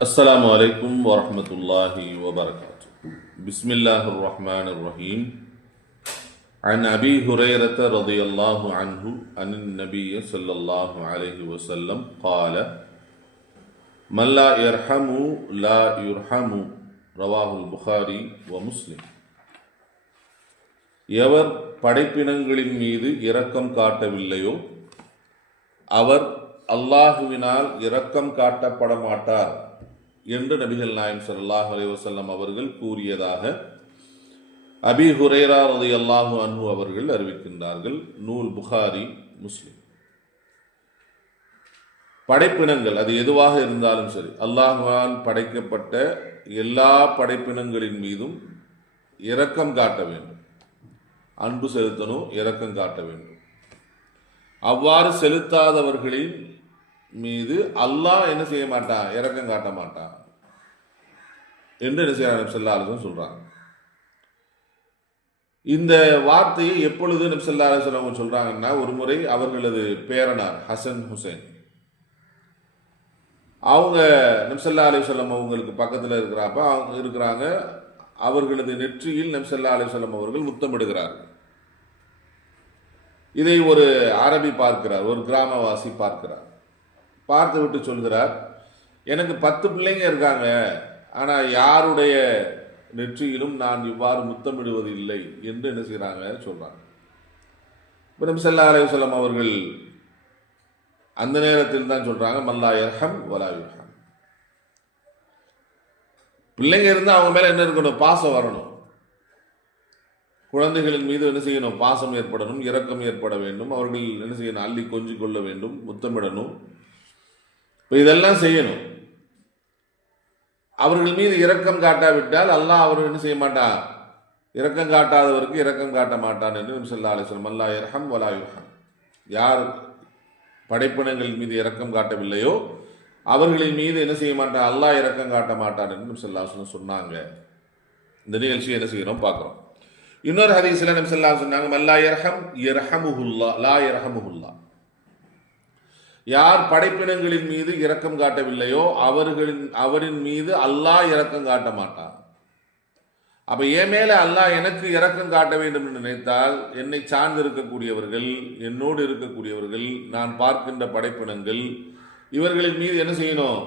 السلام عليكم ورحمة الله وبركاته. بسم الله الرحمن الرحيم. عن أبي هريرة رضي الله عنه عن النبي صلى الله عليه وسلم قال: من لا يرحم لا يرحم. رواه البخاري ومسلم. எவர் படைப்பினங்களின் மீது இரக்கம் காட்டவில்லையோ அவர் அல்லாஹுவினால் இரக்கம் காட்டப்பட மாட்டார் என்று நபிகள் நாயகம் ஸல்லல்லாஹு அலைஹி வஸல்லம் அவர்கள் கூறியதாக அபீ ஹுரைரா ரலியல்லாஹு அன்ஹு அவர்கள் அறிவிக்கின்றார்கள். நூல் புகாரி, முஸ்லிம். படைப்பினங்கள் அது எதுவாக இருந்தாலும் சரி, அல்லாஹ்வால் படைக்கப்பட்ட எல்லா படைப்பினங்களின் மீதும் இரக்கம் காட்ட வேண்டும், அன்பு செலுத்தணும், இரக்கம் காட்ட வேண்டும். அவ்வாறு செலுத்தாதவர்களின் மீது அல்லாஹ் என்ன செய்ய மாட்டான், இரக்கம் காட்ட மாட்டான் என்று என்ன செய்ய நபி ஸல்லல்லாஹு அலைஹி வஸல்லம் சொல்றாங்க. இந்த வார்த்தையை எப்பொழுது நபி ஸல்லல்லாஹு அலைஹி வஸல்லம் சொல்றாங்கன்னா, ஒரு முறை அவர்களது பேரனார் ஹசன் ஹுசைன் அவங்க நபி ஸல்லல்லாஹு அலைஹி வஸல்லம் அவங்களுக்கு பக்கத்தில் இருக்கிறாங்க. அவர்களது நெற்றியில் நபி ஸல்லல்லாஹு அலைஹி வஸல்லம் அவர்கள் முத்தமிடுகிறார்கள். இதை ஒரு அரபி பார்க்கிறார், ஒரு கிராமவாசி பார்க்கிறார். பார்த்து விட்டு சொல்கிறார், எனக்கு 10 பிள்ளைங்க இருக்காங்க, ஆனால் யாருடைய நெற்றியிலும் நான் இவ்வாறு முத்தமிடுவது இல்லை என்று என்ன செய்கிறாங்க சொல்றாங்க. நபி ஸல்லல்லாஹு அலைஹி வஸல்லம் அவர்கள் அந்த நேரத்தில் தான் சொல்றாங்க, மல்லா யர்ஹம் வலா யுர்ஹம். பிள்ளைங்க இருந்தால் அவங்க மேல என்ன இருக்கணும், பாசம் வரணும். குழந்தைகளின் மீது என்ன செய்யணும், பாசம் ஏற்படணும், இரக்கம் ஏற்பட வேண்டும். அவர்கள் என்ன செய்யணும், அள்ளி கொஞ்சிக் கொள்ள வேண்டும், முத்தமிடணும். இதெல்லாம் செய்யணும். அவர்கள் மீது இரக்கம் காட்டாவிட்டால் அல்லாஹ் அவர்கள் என்ன செய்ய மாட்டான், இரக்கம் காட்டாதவருக்கு இரக்கம் காட்ட மாட்டான் என்று நபி ஸல்லல்லாஹு அலைஹி வஸல்லம் மல்லா யர்ஹம் வலா யுர்ஹம். யார் படைப்பினங்கள் மீது இரக்கம் காட்டவில்லையோ அவர்களின் மீது என்ன செய்ய மாட்டான், அல்லாஹ் இரக்கம் காட்ட மாட்டான் என்று நபி ஸல்லல்லாஹு அலைஹி வஸல்லம் சொன்னாங்க. இந்த நிகழ்ச்சியை என்ன செய்யணும் பார்க்கிறோம். இன்னொரு ஹதீஸ்ல நபி ஸல்லல்லாஹு அலைஹி வஸல்லம் சொன்னாங்க, மல்லா யர்ஹம் யர்ஹமுஹுல்லாஹ் லா யர்ஹமுஹுல்லாஹ். யார் படைப்பினங்களின் மீது இரக்கம் காட்டவில்லையோ அவரின் மீது அல்லாஹ் இரக்கம் காட்ட மாட்டான். அப்ப என் மேல அல்லாஹ் எனக்கு இரக்கம் காட்ட வேண்டும் என்று நினைத்தால், என்னை சார்ந்து இருக்கக்கூடியவர்கள், என்னோடு இருக்கக்கூடியவர்கள், நான் பார்க்கின்ற படைப்பினங்கள், இவர்களின் மீது என்ன செய்யணும்,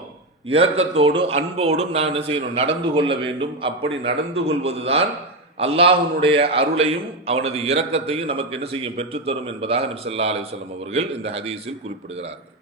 இரக்கத்தோடு அன்போடும் நான் என்ன செய்யணும், நடந்து கொள்ள வேண்டும். அப்படி நடந்து கொள்வதுதான் அல்லாஹ்வுடைய அருளையும் அவனது இரக்கத்தையும் நமக்கு என்ன செய்யும், பெற்றுத்தரும் என்பதாக நபி ஸல்லல்லாஹு அலைஹி வஸல்லம் அவர்கள் இந்த ஹதீஸில் குறிப்பிடுகிறார்கள்.